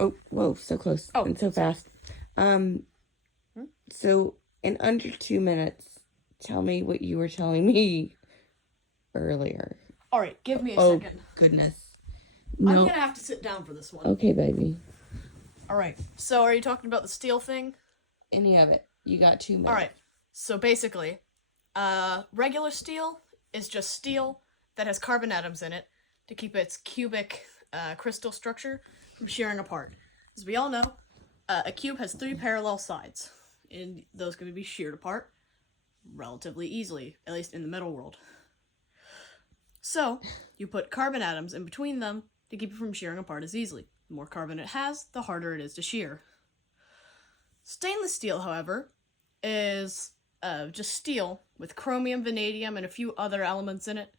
Oh, whoa, so close Oh, and so sorry. fast. Um, Hmm? so in under 2 minutes, tell me what you were telling me earlier. All right, give me a Oh, second. goodness. I'm No. gonna have to sit down for this one. Okay, baby. All right. So, are you talking about the steel thing? Any of it. You got 2 minutes. Alright, so basically, regular steel is just steel that has carbon atoms in it to keep its cubic crystal structure from shearing apart. As we all know, a cube has three parallel sides, and those can be sheared apart relatively easily, at least in the metal world. So, you put carbon atoms in between them to keep it from shearing apart as easily. The more carbon it has, the harder it is to shear. Stainless steel, however, is just steel with chromium, vanadium, and a few other elements in it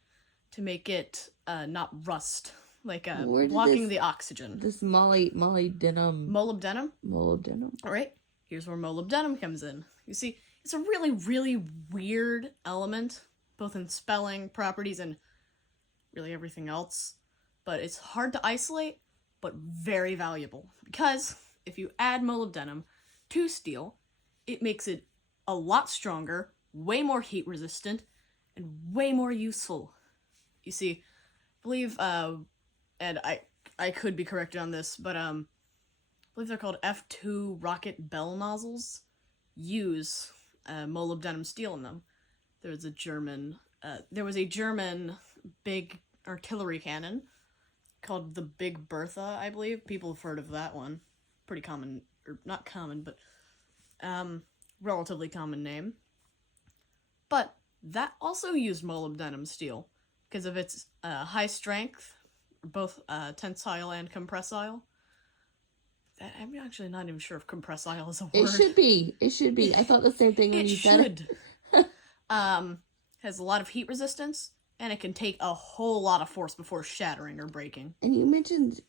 to make it not rust, like Where did blocking the oxygen. this molybdenum Molybdenum? All right, here's where molybdenum comes in. You see, it's a really, really weird element, both in spelling, properties, and really everything else. But it's hard to isolate, but very valuable. Because if you add molybdenum to steel, it makes it a lot stronger, way more heat resistant, and way more useful. You see, I believe, and I could be corrected on this, but I believe they're called F2 rocket bell nozzles. Use molybdenum steel in them. There was a German big artillery cannon called the Big Bertha, I believe. People have heard of that one. Pretty common, or not common, but relatively common name. But that also used molybdenum steel because of its high strength, both tensile and compressile. I'm actually not even sure if compressile is a word. It should be. It should be. I thought the same thing when you said it. Has a lot of heat resistance, and it can take a whole lot of force before shattering or breaking. And you mentioned,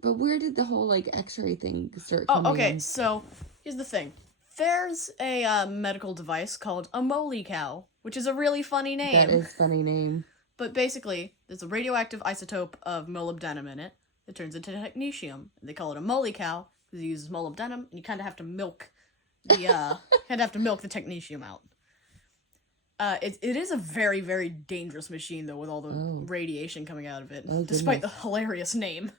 but where did the whole like X-ray thing start coming Oh, okay. in? So here's the thing. There's a medical device called a moly cow, which is a really funny name. That is a funny name. But basically, there's a radioactive isotope of molybdenum in it that turns into technetium. They call it a moly cow because it uses molybdenum, and you kind of have to milk the technetium out. It is a very, very dangerous machine, though, with all the radiation coming out of it, despite the hilarious name.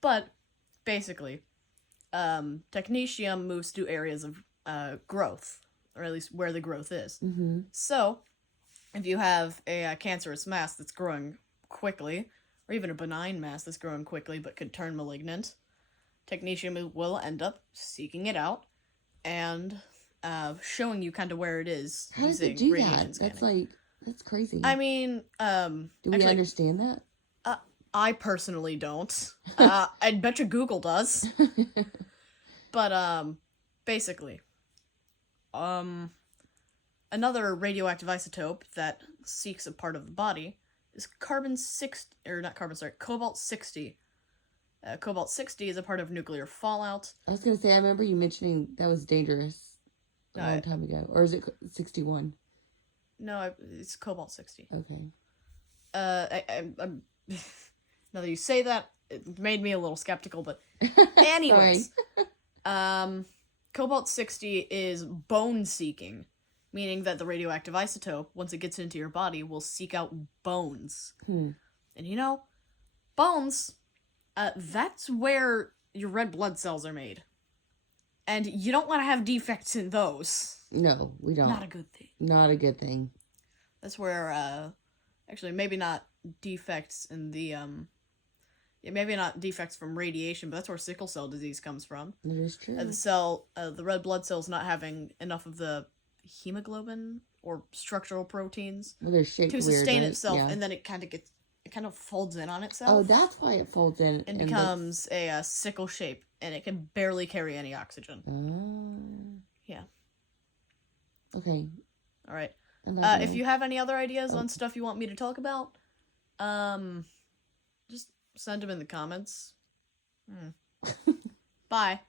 But, basically, technetium moves through areas of growth, or at least where the growth is. Mm-hmm. So, if you have a cancerous mass that's growing quickly, or even a benign mass that's growing quickly but could turn malignant, technetium will end up seeking it out and showing you kind of where it is. How does it do that? That's crazy. I mean, do we understand that? I personally don't. I bet you Google does. But basically, another radioactive isotope that seeks a part of the body is cobalt 60. Cobalt 60 is a part of nuclear fallout. I was gonna say, I remember you mentioning that was dangerous a long time ago, or is it 61? No, it's cobalt 60. Okay. I'm now that you say that, it made me a little skeptical, but anyways, cobalt 60 is bone seeking, meaning that the radioactive isotope, once it gets into your body, will seek out bones. And bones, that's where your red blood cells are made. And you don't want to have defects in those. No, we don't. Not a good thing. Not a good thing. That's where, actually, maybe not defects in the, maybe not defects from radiation, but that's where sickle cell disease comes from. That is true. The red blood cells not having enough of the hemoglobin or structural proteins to sustain itself, and then it kind of folds in on itself. Oh, that's why it folds in. And becomes a sickle shape, and it can barely carry any oxygen. Oh. Yeah. Okay. All right. If you have any other ideas on stuff you want me to talk about, just send them in the comments. Bye.